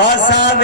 और साहब